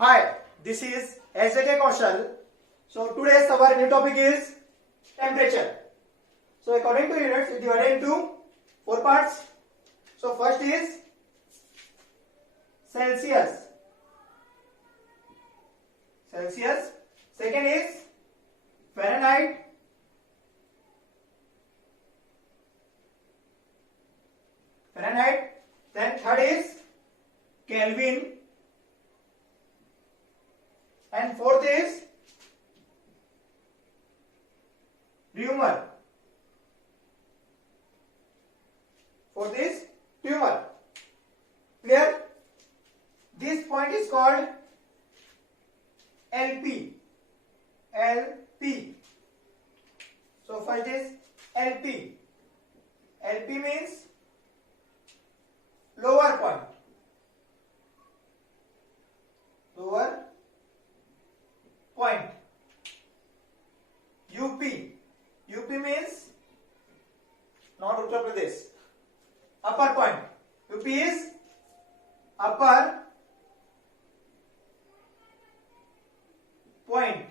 Hi, this is SJK Kaushal. So today's our new topic is temperature. So according to units, it divided into 4 parts. So first is Celsius. Celsius. Second is Fahrenheit. Fahrenheit. Then third is Kelvin. And fourth is Reaumur. Fourth is Reaumur. Clear? This point is called LP. LP. So first is LP. LP means lower point. Lower point. UP. UP means not Uttar Pradesh. Upper point. UP is upper point.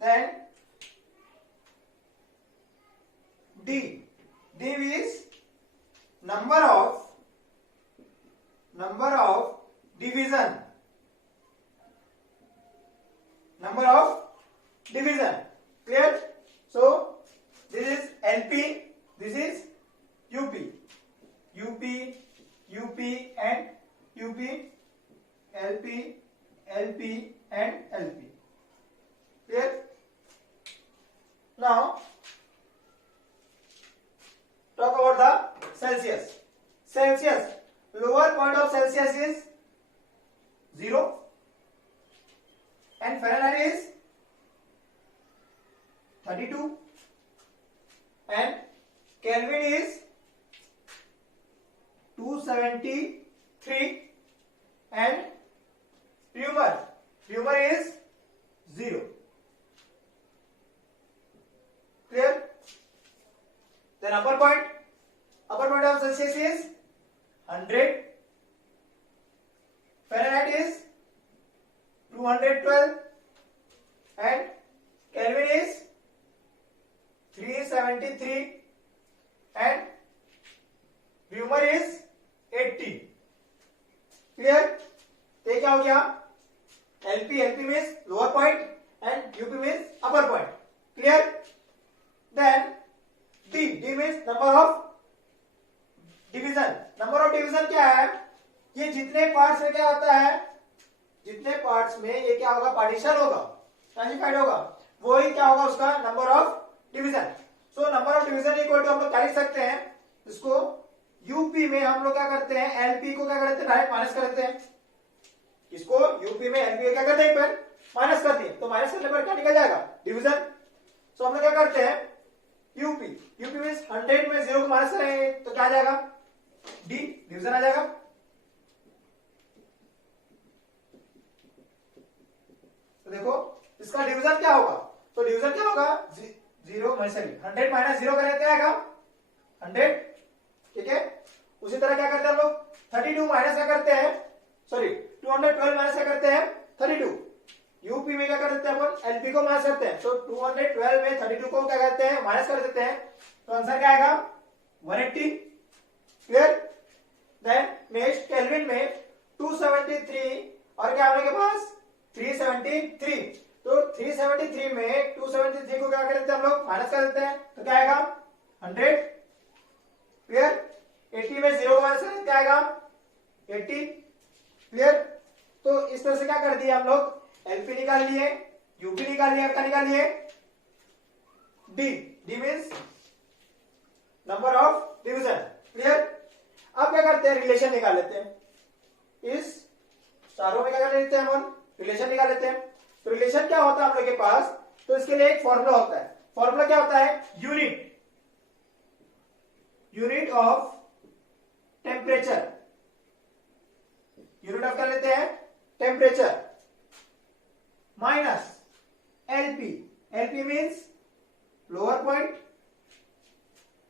Then D. D is number of division. Number of division. Clear? So this is LP, this is UP. UP, UP and UP, LP, LP and LP. Clear? Now talk about the Celsius. Celsius, lower point of Celsius is 0 and Fahrenheit is 32 and Kelvin is 273 and Reaumur is 0. Clear? Then upper point of Celsius is 100, Fahrenheit is 212 and Kelvin is 373 and Reaumur is 80. Clear? ये क्या हो गया? LP means lower point and UP means upper point. Clear? Then D means number of division. Number of division क्या है? ये जितने parts में क्या होता है, जितने पार्ट्स में ये क्या होगा, पार्टीशन होगा, क्लासिफाइड होगा, वो ही क्या होगा उसका number of division. So number of division equal to हम लोग क्या लिख सकते हैं, इसको यूपी में हम लोग क्या करते हैं, एलपी को क्या करते हैं, डायरेक्ट माइनस कर देते हैं. इसको यूपी में एलपी क्या करते हैं, एक बार माइनस करते हैं, तो माइनस करने पर क्या निकल जाएगा, डिवीजन. सो हम लोग क्या करते हैं, यूपी मींस 100 में 0 को माइनस करेंगे तो क्या आ जाएगा, डी, डिवीजन आ जाएगा. तो देखो इसका डिवीजन क्या होगा, तो डिवीजन क्या होगा, 0 100 माइनस 0 करें क्या आएगा, 100. ठीक है. उसी तरह क्या करते हैं हम लोग, 32 माइनस क्या करते हैं, सॉरी 212 माइनस क्या करते हैं, 32. यूपी में क्या कर देते हैं अपन, एलपी को माइनस करते हैं, तो 212 में 32 को क्या करते हैं, माइनस कर देते हैं, तो आंसर क्या आएगा, 180. क्लियर? देन नेक्स्ट केल्विन में 273 और क्या होने के पास 373, तो 373 में 273 को क्या कर देते हैं हम लोग, माइनस कर देते हैं, तो क्या आएगा 100. क्लियर? 80 में 0 माइनस करें क्या आएगा, 80. क्लियर? तो इस तरह से क्या कर दिया हम लोग, एलपी निकाल लिए, यूपी निकाल लिया, क्या निकाल लिए, D means number of division. Clear? अब क्या करते हैं, रिलेशन निकाल लेते हैं. इस चारों में क्या कर लेते हैं हम, रिलेशन निकाल लेते हैं. तो रिलेशन क्या होता है हम लोग के पास, तो इसके लिए एक फॉर्मूला होता है. फॉर्मूला क्या होता है, unit of temperature. Unit of क्या लेते हैं, temperature minus LP. LP means lower point.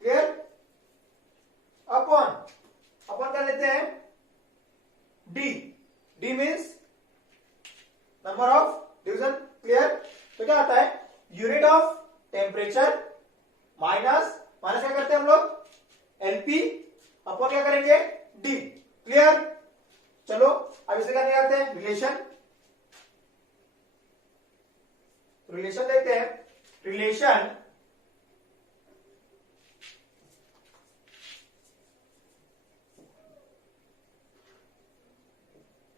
Clear? Upon कर लेते हैं D. D means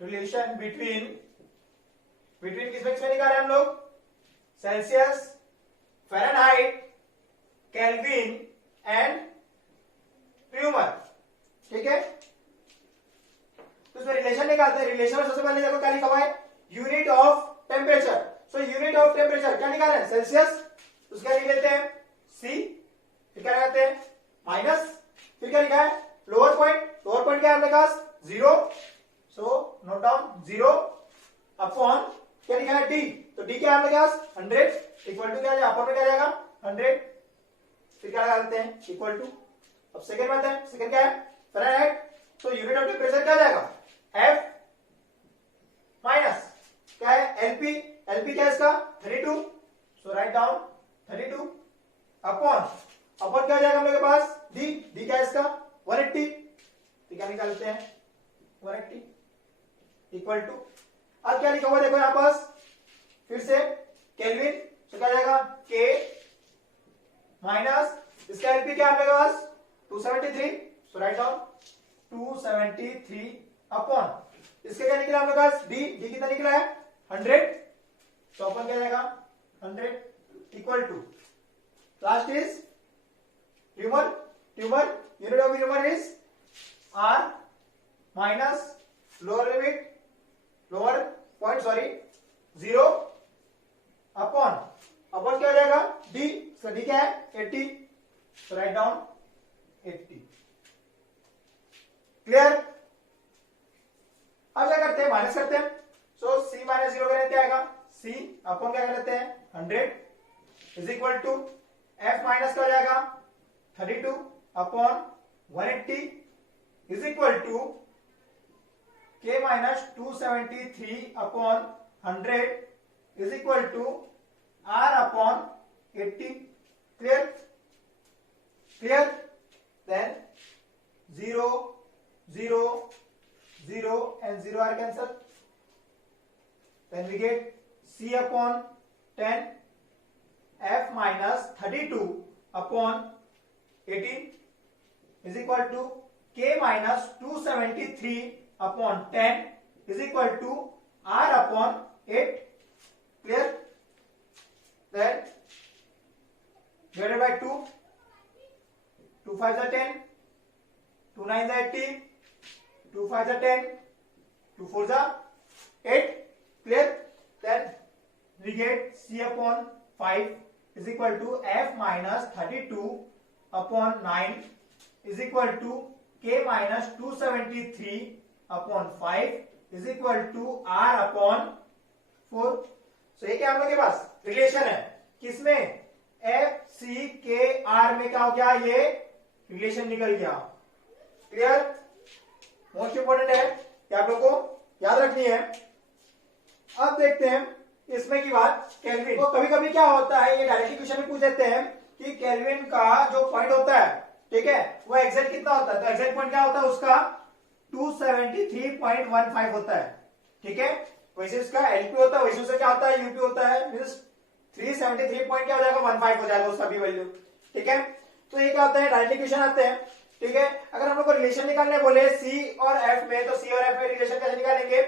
relation between किसमें किसमें निकाल रहे हैं हम लोग, Celsius, Fahrenheit, kelvin and rumour, ठीक है। तो इसमें रिलेशन निकालते हैं। रिलेशन में सबसे पहले देखो क्या लिखा हुआ है, unit of temperature. So unit of temperature क्या निकाल रहे हैं, सेल्सियस, उसका लिख लेते हैं सी, फिर क्या लगाते हैं माइनस, फिर क्या लिखा है लोअर पॉइंट क्या है अपने पास 0, सो नोट डाउन 0 अपॉन क्या लिखा है डी, तो डी क्या है अपने पास 100 इक्वल टू क्या है अपॉन में क्या जाएगा 100, फिर क्या लगा देते हैं इक्वल टू। अब सेकंड बात है, सेकंड क्या है फ़ारेनहाइट, तो यूनिट ऑफ टेम्परेचर क्या जाएगा एफ माइनस क्या है एलपी, एलपी क्या है इसका 32, सो राइट डाउन 32 अपॉन क्या जाएगा हम लोग के पास डी, डी क्या है इसका 180, तो क्या निकालते हैं 180 इक्वल टू, अब क्या लिखा हुआ देखो यहां पास फिर से केल्विन, तो क्या जाएगा के माइनस इसका एलपी क्या है आपके पास 273, सो राइट डाउन 273 अपॉन इसके क्या निकला आपके पास डी, डी कितना निकला है 100, तो अपन क्या जाएगा 100 equal to, last is Reaumur, unit of Reaumur is R minus lower limit lower point 0 upon क्या हो जाएगा डी, सो डी क्या है 80, सो राइट डाउन 80, क्लियर। अब क्या करते हैं माइनस करते हैं, सो सी माइनस 0 करें क्या आएगा सी अपॉन क्या कर लेते हैं 100 is equal to F minus क्या हो जाएगा 32 upon 180 is equal to K minus 273 upon 100 is equal to R upon 80, clear, then 0 0 0 and 0 are cancelled, then we get c upon 10 f minus 32 upon 18 is equal to k minus 273 upon 10 is equal to r upon 8, clear, then divided by 2, 2 5 are 10, 2 9 are 80, 2 5 are 10, 2 4 are 8, clear, then we get c upon 5 is equal to f minus 32 upon 9 is equal to k minus 273 upon 5 is equal to r upon 4. so ये क्या हम लोग के पास relation है किसमें F C के are में क्या हो गया, ये रिलेशन निकल गया, क्लियर, मोस्ट इंपोर्टेंट है कि आप लोग को याद रखनी है। अब देखते हैं इसमें की बात केल्विन, तो कभी कभी क्या होता है ये डायरेक्टली क्वेश्चन में पूछ देते हैं कि केल्विन का जो पॉइंट होता है, ठीक है, वो एग्जैक्ट कितना होता है, तो एग्जैक्ट पॉइंट क्या होता है उसका 273.15 होता है, ठीक है, वैसे उसका एलपी होता है, वैसे उसका क्या होता है यूपी होता है, मींस 373 पॉइंट क्या हो जाएगा 15 हो जाएगा उसका भी वैल्यू, ठीक है। तो ये क्या होता है डायरेक्टली क्वेश्चन आते हैं, ठीक है। अगर हम लोग को रिलेशन निकालने बोले सी और एफ में, तो सी और एफ में रिलेशन कैसे निकालेंगे,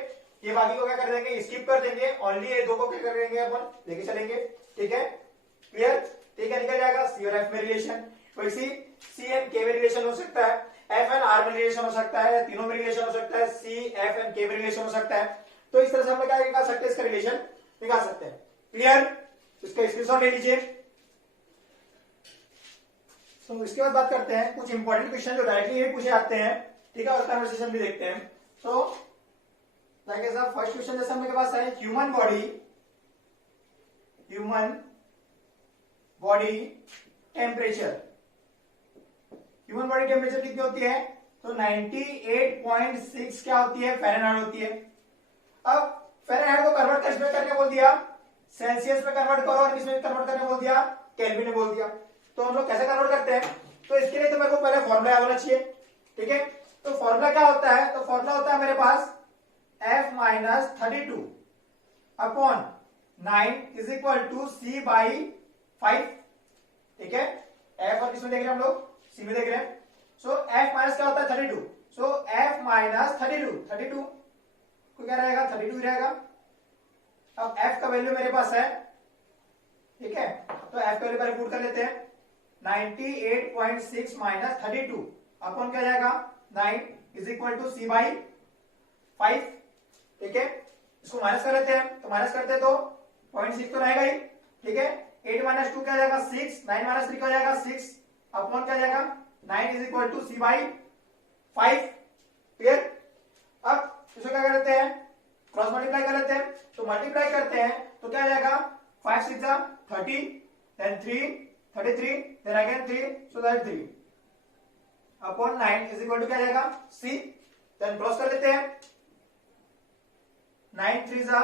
ये बाकी को क्या कर देंगे स्किप कर देंगे, ओनली ये दो को क्या कर देंगे अपन लेके चलेंगे, ठीक है, क्लियर, ठीक है, निकल जाएगा सी और एफ में रिलेशन। वैसे सी एंड के में रिलेशन हो सकता है, एफ एंड आर में रिलेशन हो सकता है, या तीनों में रिलेशन हो सकता है, सी एफ एंड के में रिलेशन हो सकता है। तो इस तरह से हम क्या निकाल सकते हैं, इसका रिलेशन निकाल सकते हैं, क्लियर, इसका स्क्रीनशॉट ले लीजिए। तो इसके बाद बात करते हैं कुछ इंपॉर्टेंट क्वेश्चन जो डायरेक्टली ये पूछे आते हैं, ठीक है, और कन्वर्सेशन भी देखते हैं। तो फर्स्ट क्वेश्चन जैसे हमारे पास है human body temperature, human body temperature कितनी होती है, तो 98.6 क्या होती है फ़ारेनहाइट होती है। अब फ़ारेनहाइट को कन्वर्ट किसमें करने बोल दिया, सेल्सियस में कन्वर्ट करो, और किसमें कन्वर्ट करने बोल दिया, केल्विन में बोल दिया। तो हम लोग कैसे कन्वर्ट करते हैं, तो इसके लिए तो मेरे को पहले फॉर्मूला याद होना चाहिए, ठीक है। तो फॉर्मूला क्या होता है, तो फॉर्मूला होता है मेरे पास f minus 32 upon 9 is equal to C by 5, ठीक है। f और किसमें देख रहे हैं हम लोग, सी में देख रहे हैं। सो f माइनस क्या होता है 32, सो f माइनस 32 को तो क्या रहेगा 32 रहेगा। अब f का वैल्यू मेरे पास है, ठीक है, तो f का वैल्यू पहले पुट कर लेते हैं। 98.6 माइनस 32 अपन क्या जाएगा 9 is equal to c by 5, ठीक है। इसको माइनस कर लेते हैं, तो माइनस करते हैं तो 0.6 तो रहेगा ही, ठीक है। 8 माइनस 2 क्या जाएगा 6, 9 माइनस 3 क्या जाएगा 6, अपन क्या जाएगा 9 is equal to c by 5, clear. अब इसको क्या कर लेते हैं, क्रॉस मल्टीप्लाई कर लेते हैं, तो मल्टीप्लाई करते हैं तो क्या जाएगा 5 6 जा 30, then 3 33, then again 3, so that 3 upon 9 is equal to क्या जाएगा c, देन क्रॉस कर लेते हैं, 9 3 जा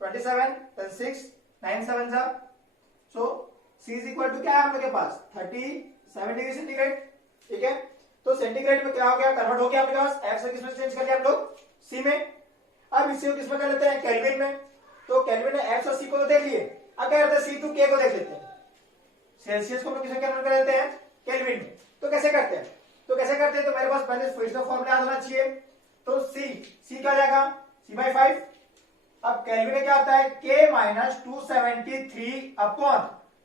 27, देन 6 9 7 जा, सो c इज इक्वल टू क्या है हम लोग के पास 37 डिग्री सेंटीग्रेड, ठीक है। तो सेंटीग्रेड में क्या हो गया, कन्वर्ट हो गया आपके पास, f से किसमें चेंज कर लिया हम लोग c में। अब इसी को किसमें कर लेते हैं केल्विन में, तो केल्विन में f और c को तो देख लिए, अब क्या करते हैं c टू k को देख लेते हैं। सेल्सियस को हम लोग किसमें कन्वर्ट कर लेते हैं केल्विन में, तो कैसे करते हैं, तो मेरे पास पहले फिर से फॉर्मूला याद होना चाहिए, तो c क्या जाएगा c बाई 5। अब केल्विन में क्या आता है k माइनस 273 अपॉन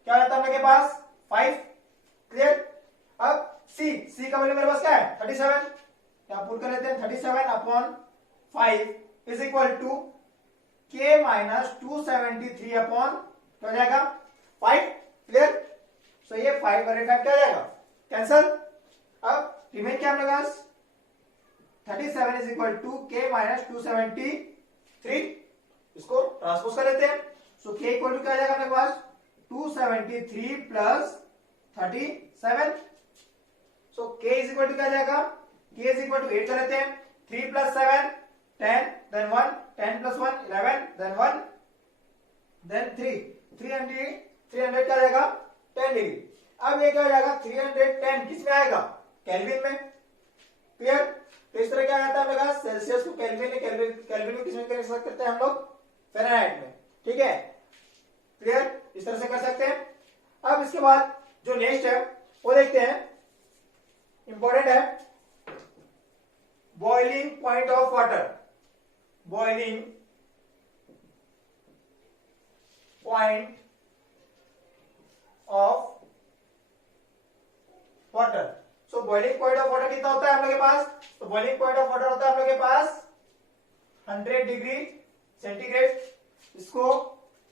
क्या रहता है हम लोग के पास 5, क्लियर। अब c का वैल्यू मेरे पास क्या है 37, यहां पुट कर लेते हैं 37 upon 5 is equal to k minus 273 upon क्या हो जाएगा 5, क्लियर। सो ये 5 और 5 क्या जाएगा कैंसल। अब रिमेन क्या अपने पास 37 is equal to k minus 273, इसको ट्रांसपोज कर लेते हैं, सो k इक्वल टू क्या जाएगा अपने पास 273 plus 37, so k is equal to क्या जाएगा, k इज इक्वल टू 8 कर लेते हैं, 3 plus 7 10, then 1, 10 plus 1 11, then 1, then 3, 300 क्या जाएगा 10 डिग्री। अब ये क्या हो जाएगा 310 किसमें आएगा केल्विन में, क्लियर। तो इस तरह क्या आता है मेरे पास सेल्सियस को केल्विन को किसमें कर सकते हैं हम लोग फ़ारेनहाइट में, ठीक है, क्लियर। इस तरह से कर सकते हैं। अब इसके बाद जो नेक्स्ट है वो देखते हैं, इंपॉर्टेंट है boiling point of water, boiling point of water. So boiling point of water कितना होता है हम लोग के पास, तो बॉइलिंग पॉइंट ऑफ वाटर होता है हम लोग के पास 100 डिग्री सेंटीग्रेड। इसको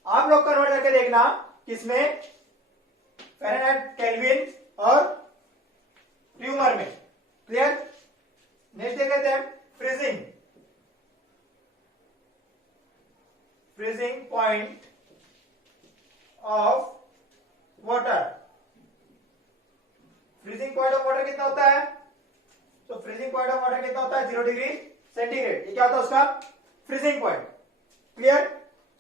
आप लोग कन्वर्ट करके देखना किसमें फ़ारेनहाइट केल्विन और ट्यूमर में, क्लियर। नेक्स्ट देख लेते हैं freezing point of water. Freezing point of water कितना होता है, तो फ्रीजिंग पॉइंट ऑफ वाटर कितना होता है 0 डिग्री सेंटीग्रेड, ये क्या होता है उसका फ्रीजिंग पॉइंट, क्लियर।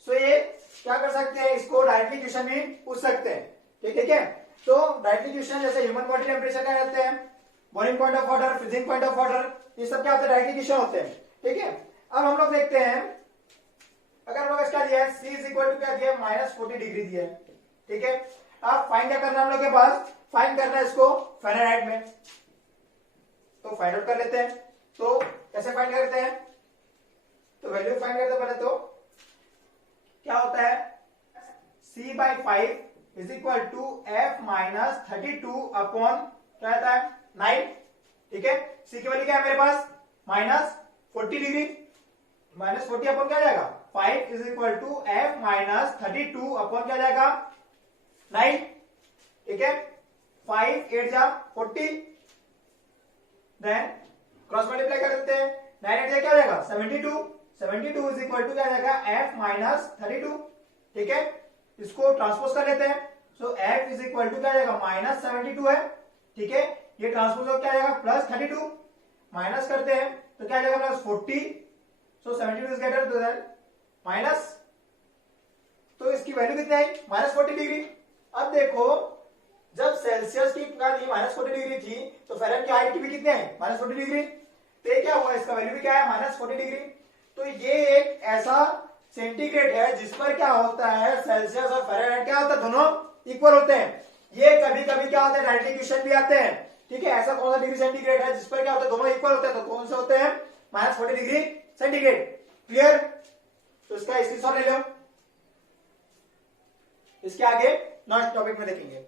सो ये क्या कर सकते हैं, इसको डायरेक्टली क्वेश्चन भी पूछ सकते हैं, ठीक है। तो डायरेक्टली क्वेश्चन जैसे ह्यूमन बॉडी टेम्परेचर क्या कहते हैं, boiling point of water, freezing point of water, ये सब क्या होते हैं डायरेक्टली क्वेश्चन होते हैं, ठीक है। अब हम लोग देखते हैं, अगर हम लोग इसका दिया है c इज इक्वल टू क्या दिया है -40 डिग्री दिया है, ठीक है। अब फाइंड क्या करना है हम लोग के पास, फाइंड करना है इसको फ़ारेनहाइट में, तो फाइंड आउट कर लेते हैं। तो कैसे फाइंड करते हैं, तो वैल्यू फाइंड करते पहले तो क्या होता है c by 5 is equal to f minus 32 upon क्या आता है 9, ठीक है। c की वैल्यू क्या है मेरे पास -40 डिग्री, -40 अपॉन क्या जाएगा 5 is equal to f minus 32 upon क्या जाएगा 9, ठीक है। 5 8 जा 40, देन क्रॉस मल्टीप्लाई कर देते हैं, 9 8 जा क्या जाएगा 72 इज इक्वल टू क्या जाएगा f माइनस 32, ठीक है। इसको ट्रांसपोज कर लेते हैं, सो f इज इक्वल टू क्या जाएगा -72 है, ठीक है। ये ट्रांसपोज हो क्या जाएगा +32, माइनस करते हैं तो क्या जाएगा +40, सो 72 इज ग्रेटर देन माइनस, तो इसकी वैल्यू कितनी आई -40 डिग्री। अब देखो जब सेल्सियस की -40 डिग्री थी तो फ़ारेनहाइट की हाइट की भी कितने है -40 डिग्री, तो क्या हुआ इसका वैल्यू भी क्या है -40 डिग्री। तो ये एक ऐसा सेंटीग्रेड है जिस पर क्या होता है सेल्सियस और फ़ारेनहाइट क्या होता है दोनों इक्वल होते हैं। ये कभी कभी क्या होता है डायरेक्टली क्वेश्चन भी आते हैं, ठीक है। ऐसा कौन सा डिग्री सेंटीग्रेड है जिस पर क्या होता है दोनों इक्वल होते हैं, तो कौन से होते हैं -40 डिग्री सेंटीग्रेड। क्लियर? तो इसका स्क्रीनशॉट ले लो, इसके आगे नेक्स्ट टॉपिक में देखेंगे।